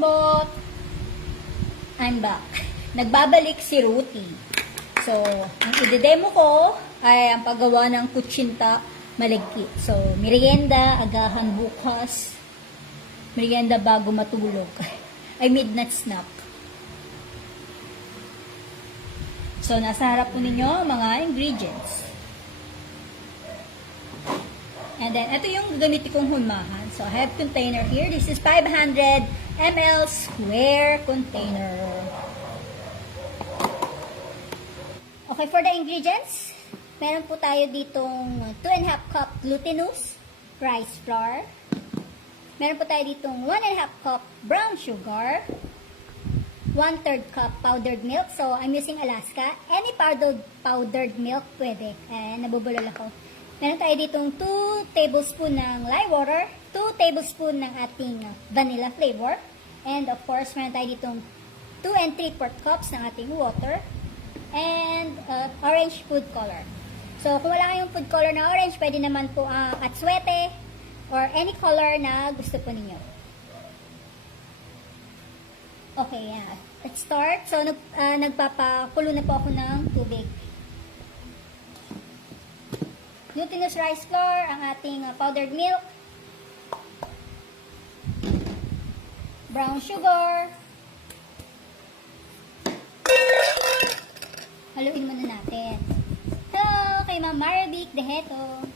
Bot! I'm back. Nagbabalik si Ruthie. So, ang ide-demo ko ay ang paggawa ng kutsinta malagkit. So, merienda, agahan bukas. Merienda bago matulog. Ay midnight snack. So, nasa harap po ninyo mga ingredients. And then, ito yung gagamitin kong hulmahan. So, I have container here. This is 500 ml square container. Okay, for the ingredients, meron po tayo ditong 2.5 cup glutinous rice flour. Meron po tayo ditong 1.5 cup brown sugar. 1/3 cup powdered milk. So, I'm using Alaska. Any powdered milk pwede. Nabubulol ako. Meron tayo ditong 2 tablespoon ng lye water, 2 tablespoon ng ating vanilla flavor, and of course, meron tayo ditong 2 3/4 cups ng ating water, and orange food color. So, kung wala kayong food color na orange, pwede naman po ang atswete or any color na gusto po ninyo. Okay, yeah. Let's start. So, nagpapakulo na po ako ng tubig. Glutinous rice flour, ang ating powdered milk, brown sugar, haluin muna natin. Hello, kay Ma'am Marvic Deheto.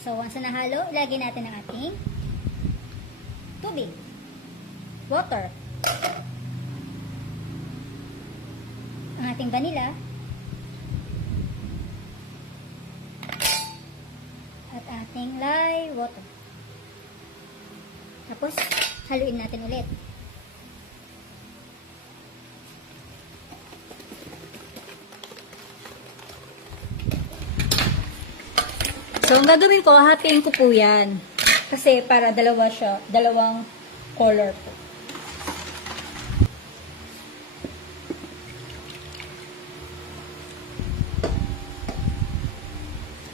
So, once na nahalo, ilagay natin ang ating tubig, water, ang ating vanilla, at ating lye water. Tapos, haluin natin ulit. So, ang gagawin ko, hatiin ko po yan. Kasi para dalawang color po.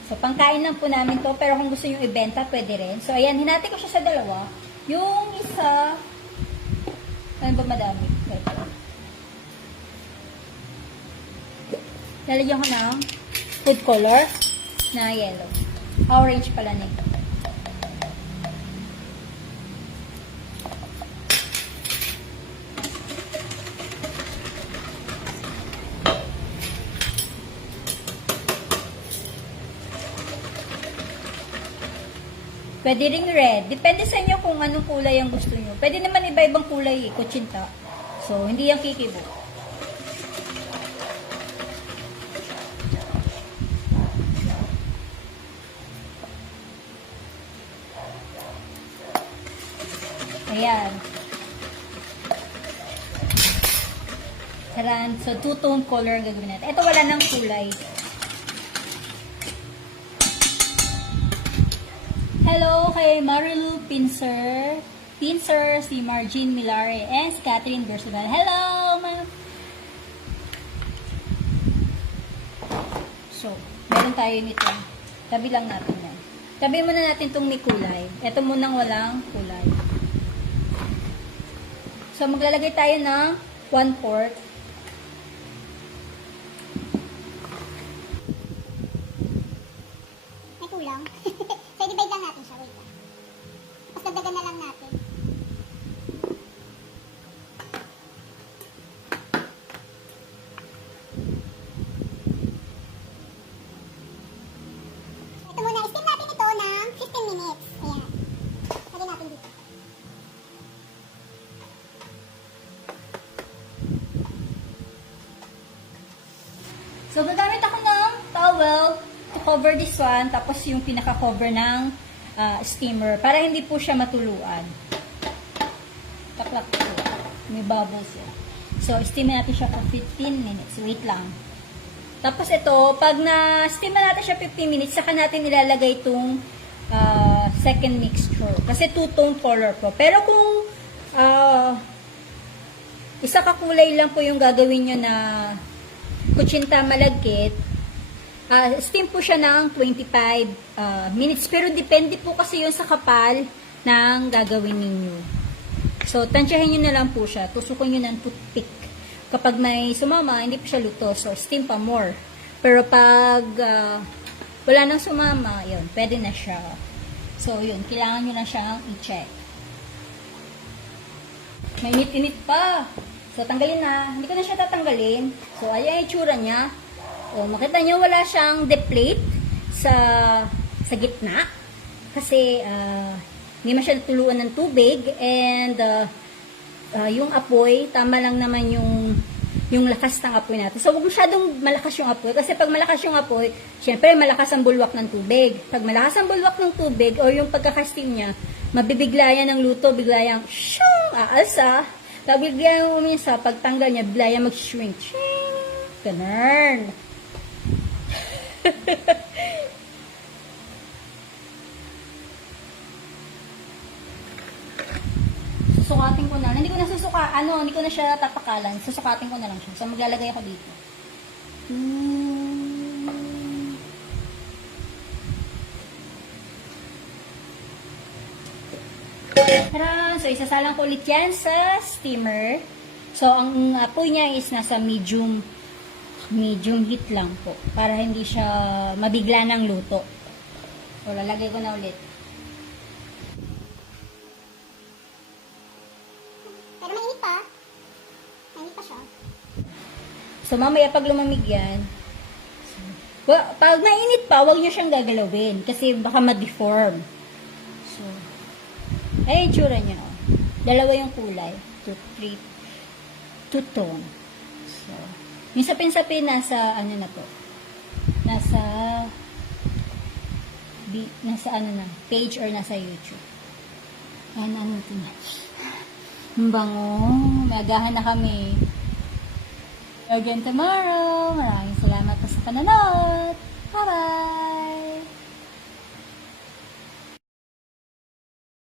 So, pangkain lang po namin to. Pero kung gusto nyo ibenta, pwede rin. So, ayan, hinati ko siya sa dalawa. Yung isa, ano ba madami? Lalagyan ko ng food color na yellow. Orange pala nito. Pwede ring red. Depende sa inyo kung anong kulay ang gusto nyo. Pwede naman iba-ibang kulay kutsinta. So, hindi yan kikibo. Ayan. Taran. So, two-tone color ang gagawin natin. Ito wala ng kulay. Hello kay Marilu Pincer, si Margin Milare, and si Catherine Gersugal. Hello, ma'am! So, meron tayo nito. Tabi lang natin yan. Tabi muna natin itong may kulay. Ito munang walang kulay. So, maglalagay tayo ng 1/4. May kulang. So, i-divide lang natin siya. Wait lang. Mas dagdagan na lang natin. Ito muna. I-steam natin ito ng 15 minutes. Ayan. Lagyan natin dito. So, gagamit ako ng towel to cover this one, tapos yung pinaka-cover ng steamer, para hindi po siya matuluan. Taklak po. May bubbles yan. So, steam natin siya for 15 minutes. Wait lang. Tapos ito, pag na-steam natin siya 15 minutes, saka natin ilalagay itong second mixture. Kasi two-tone color po. Pero kung isa kakulay lang po yung gagawin nyo na kutsinta malagkit, steam po siya ng 25 minutes. Pero depende po kasi yun sa kapal ng gagawin ninyo. So, tansyahin nyo na lang po siya. Tusukin nyo ng toothpick. Kapag may sumama, hindi po siya luto. So, steam pa more. Pero pag wala nang sumama, yun, pwede na siya. So, yun, kailangan nyo na siyang i-check. May init-init pa. So, tanggalin na. Hindi ko na siya tatanggalin. So, ayan yung itsura niya. O, makita nyo, wala siyang deflate sa gitna. Kasi, hindi masyadong tuluan ng tubig. And, yung apoy, tama lang naman yung lakas ng apoy natin. So, huwag masyadong malakas yung apoy. Kasi pag malakas yung apoy, syempre, malakas ang bulwak ng tubig. Pag malakas ang bulwak ng tubig, o yung pagkakastim niya, mabibigla yan ng luto, bigla yung aalsa. Tapos bigla yung umisa, pagtanggal niya, bigla yung mag-shrink. Ganun. Susukatin ko na. Hindi ko na hindi ko na siya tatakalan. Susukatin ko na lang siya. So, maglalagay ako dito. Tara! So, isasalang ko ulit yan sa steamer. So, ang apoy niya is nasa medium heat lang po. Para hindi siya mabigla ng luto. So, lalagay ko na ulit. Pero mainit pa. Mainit pa siya. So, mamaya pag lumamig yan, pag mainit pa, huwag nyo siyang gagalawin. Kasi baka ma-deform. So, ay, yung tsura niya. Oh. Dalawa yung kulay. Two-tone. So, yung sapin-sapin nasa, ano na to? Nasa page or nasa YouTube. Ano ito na. Ang bango. Magahan na kami. Again tomorrow. Maraming salamat po sa panonood. Bye-bye!